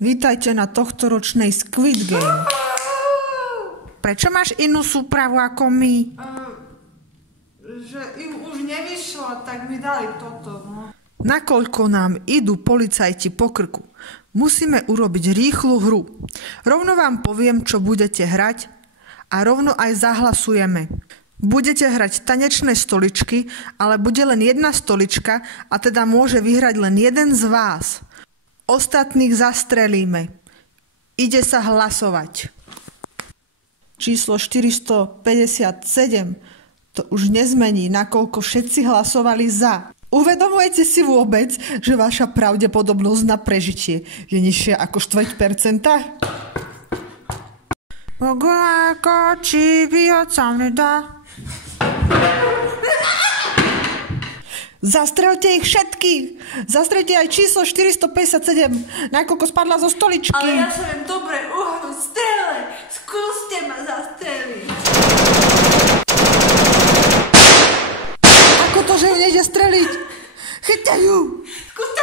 Vítajte na tohtoročnej Squid Game. Prečo máš inú súpravu ako my? Že im už nevyšlo, tak mi dali toto, no. Nakoľko nám idú policajti po krku, musíme urobiť rýchlu hru. Rovno vám poviem, čo budete hrať a rovno aj zahlasujeme. Budete hrať tanečné stoličky, ale bude len jedna stolička a teda môže vyhrať len jeden z vás. Ostatných zastrelíme. Ide sa hlasovať. Číslo 457 to už nezmení, nakoľko všetci hlasovali za. Uvedomujete si vôbec, že vaša pravdepodobnosť na prežitie je nižšia ako 4%? Zastrelte ich všetkých! Zastrelte aj číslo 457, nakoľko spadla zo stoličky. Ale ja sa viem dobre uhnúť strele. Skúste ma zastreliť. Ako to, že ju nejde streliť? Chyťte ju! Skúste